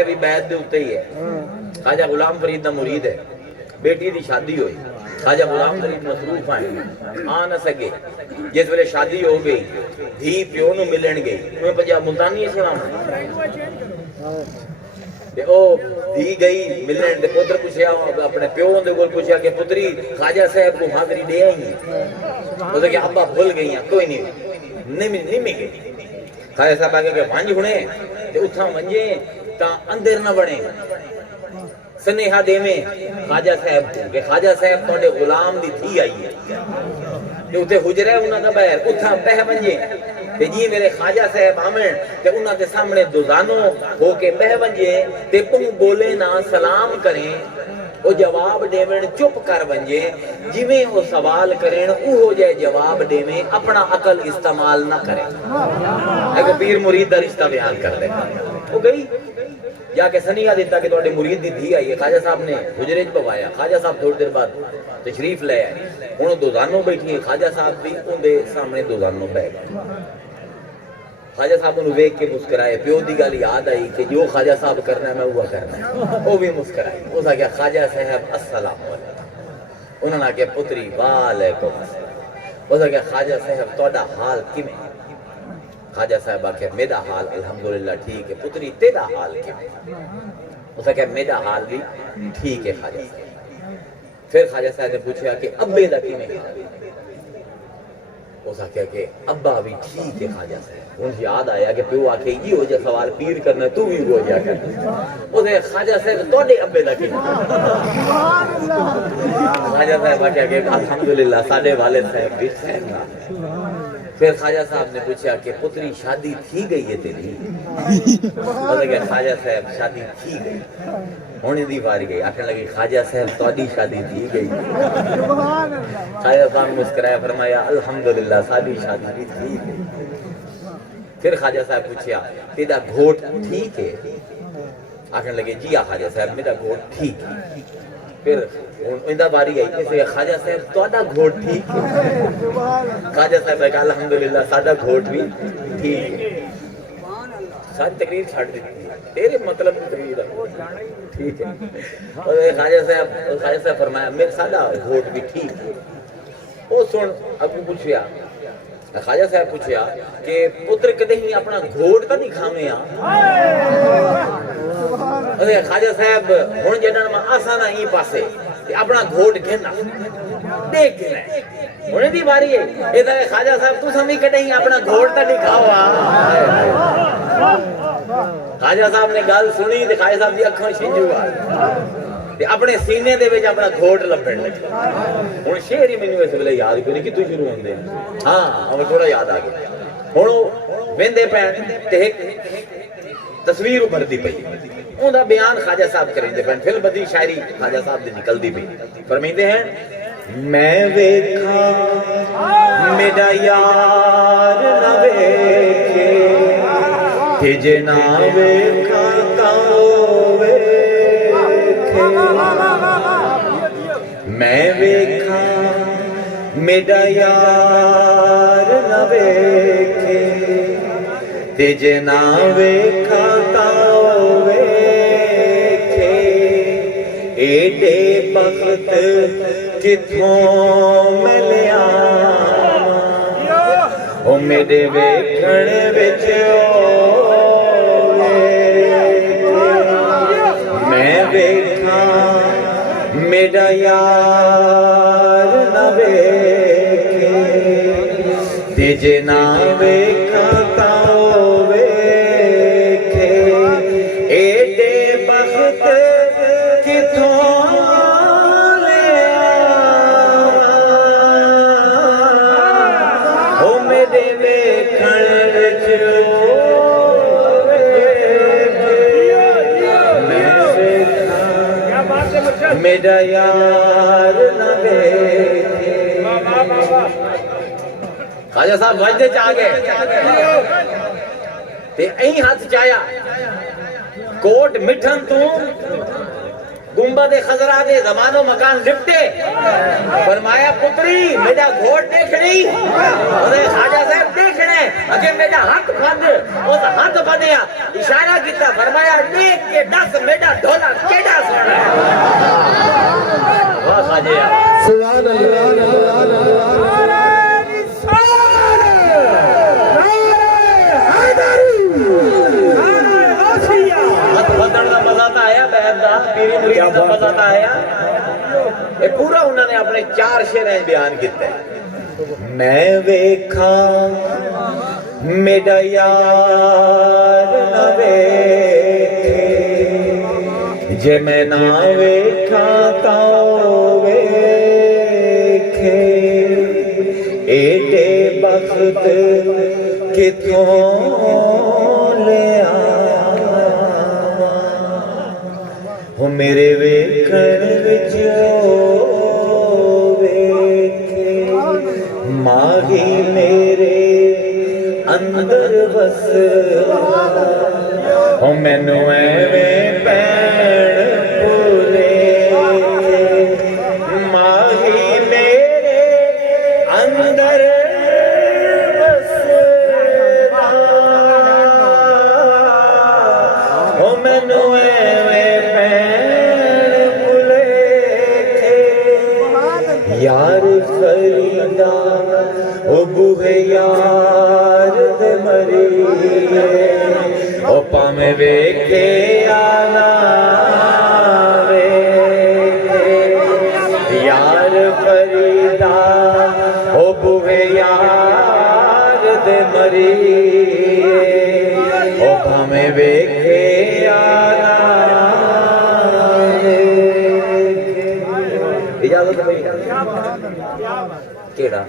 ہے بھی بیعت دے اتے ہی ہے خواجہ غلام فرید دا مرید ہے بیٹی دی شادی ہوئی خواجہ غلام فرید مصروف آئے آ نہ سکے جس ویلے شادی ہو گئی دھی پیو نو ملن گئی انہیں پجا ملتانی سنا او دھی گئی ملن دے پتر پوچھیا اپنے پیو دے گول پوچھیا کہ پتری خواجہ صاحب کو حاضری دے آئی ہیں وہ کہ ابا بھول گئی ہیں کوئی نہیں گئی خواجہ صاحب آگے کہ وانج ہونے تے اتھا ونجے تا اندر نہ بڑھیں سنیحہ دے میں خواجہ صاحب کہ خواجہ صاحب توڑے غلام دی تھی آئی ہے جو اتھے حجرہ انہاں دا بہر اتھا بہ ونجے تے جی میرے خواجہ صاحب آمن تے انہاں دے سامنے دوزانوں ہو کے بہ ونجے تے پنگ بولے نہ سلام کریں وہ جواب دے میں چپ کر ونجے جی میں وہ سوال کریں او ہو جائے جواب دے میں اپنا عقل استعمال نہ کریں ایک پیر مرید دا رشتہ بیان کر دے وہ گئی جا کے سنیہ دیتا کہ توڑے مرید دی دھی آئی ہے خواجہ صاحب نے حجرے چ پوایا خواجہ صاحب تھوڑی دیر بعد تشریف لے آئے انہوں دوزانوں بیٹھی ہیں خواجہ صاحب بھی ان دے سامنے دوزانوں بے گئے خواجہ صاحب انہوں ویک کے مسکرائے پیو دی گالی یاد آئی کہ جو خواجہ صاحب کرنا ہے میں ہوا کرنا ہے وہ بھی مسکرائی اس نے کہا خواجہ صاحب السلام علیکم انہوں نے کہا پتری وعلیکم السلام اس نے کہا خواجہ صاحب توڑا حال کیمیں خواجہ صاحب آکھے میرا حال الحمدللہ ٹھیک ہے پتری تیرا حال کیا اس نے کہا میرا حال بھی ٹھیک ہے خواجہ صاحب پھر خواجہ صاحب نے پوچھا کہ ابے دا کی نہیں اس نے کہا کہ ابا بھی ٹھیک ہے خواجہ صاحب ان سے یاد آیا کہ پیو آکھے یہ ہو جائے سوال پیر کرنا تو بھی ہو جا کر اس نے خواجہ صاحب توڑے ابے دا کی خواجہ صاحب آکھے کہ الحمدللہ ساڑے والد صاحب بھی خیر نہ پھر خواجہ صاحب نے پوچھا کہ پتری شادی تھی گئی ہے تیری وہ نے کہا خواجہ صاحب شادی تھی گئی ہونے دی باری گئی آخر لگی خواجہ صاحب توڑی شادی تھی گئی خواجہ صاحب مسکرایا فرمایا الحمدللہ ساری شادی بھی تھی گئی پھر خواجہ صاحب پوچھا تیرا گھوٹ ٹھیک ہے آخر لگے جی خواجہ صاحب میرا گھوٹ ٹھیک ہے پھر اندہ باری آئی کہ خواجہ صاحب توڑا گھوٹ ٹھیک ہے خواجہ صاحب کہا الحمدللہ سادہ گھوٹ بھی ٹھیک ہے ساری تقریر چھاڑ دیتی تیرے مطلب تقریر ہے ٹھیک ہے خواجہ صاحب فرمایا میرے سادہ گھوٹ بھی ٹھیک ہے وہ سن ابو پوچھیا خواجہ صاحب پوچھیا کہ پتر کدے ہی اپنا گھوٹ تا نہیں کھامے خواجہ صاحب ہون جڑن میں آسانا ہی پاسے اپنا گھوٹ گھنا دیکھ گھنا ہے انہیں دی باری ہے یہ تھا خواجہ صاحب تو سمی کٹے ہی اپنا گھوٹ تا نہیں کھاوا خواجہ صاحب نے گل سنی تے خواجہ صاحب دی اکھاں شنجو تے اپنے سینے دے وچ اپنا گھوٹ لبھن لگے ہن شعر ہی مینوں اس ویلے یاد کوئی نہیں کتوں شروع ہوندے ہاں ہمیں تھوڑا یاد آ گیا ہن ویندے پین تے تصویر ابھردی پئی اون دا بیان خواجہ صاحب کریں دے پین پھر بدی شاعری خواجہ صاحب دی نکل دی پئی فرمیندے ہیں میں ویکھا میرا یار نہ ویکھے تے جے نہ ویکھا تاں ویکھے میں ویکھا میرا یار نہ ویکھے تے جے نہ ویکھا تاں ویکھے ایڈے بخت کتھوں ملیا او میرے ویکھن وچ میں ویکھا میرا یار نہ ویکھے تے جے نہ ویکھا تاں ویکھے ایڈے بخت کتھوں میرا یار نہ ویکھے خواجہ صاحب وجدے چاہ گئے تے این ہاتھ چایا کوٹ مٹھن تو گنبد خضرا دے زمانوں مکان لپٹے فرمایا پتری میرا گھوڑ دیکھ رہی انہیں خواجہ صاحب دیکھ رہے اگر میرا ہاتھ بند اس ہاتھ بندیا اشارہ کیتا فرمایا دیکھ کے دس میرا ڈھولا کیڑا سونا ہے واہ خواجہ سبحان یہ پورا انہوں نے اپنے 4 شعریں بیان کیتے ہیں میں ویکھا میرا یار نہ ویکھے جے میں نہ ویکھا تاں ویکھے ایڈے بخت کتوں لے میرے ویکھن وچ ویکھے ماہی میرے اندر وسدا مینوں ایویں پین بھولے ماہی میرے اندر وسدا مینوں یار فریدا او بوہے یار دے مری او پامے ویکھے آنا ویکھے یار فریدا او بوہے یار دے مری او پامے ویکھے آنا اجازت بھائی کیڑا